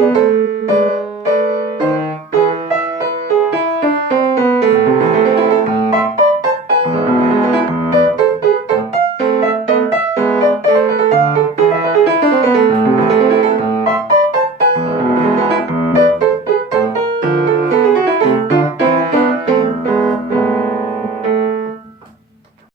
thank you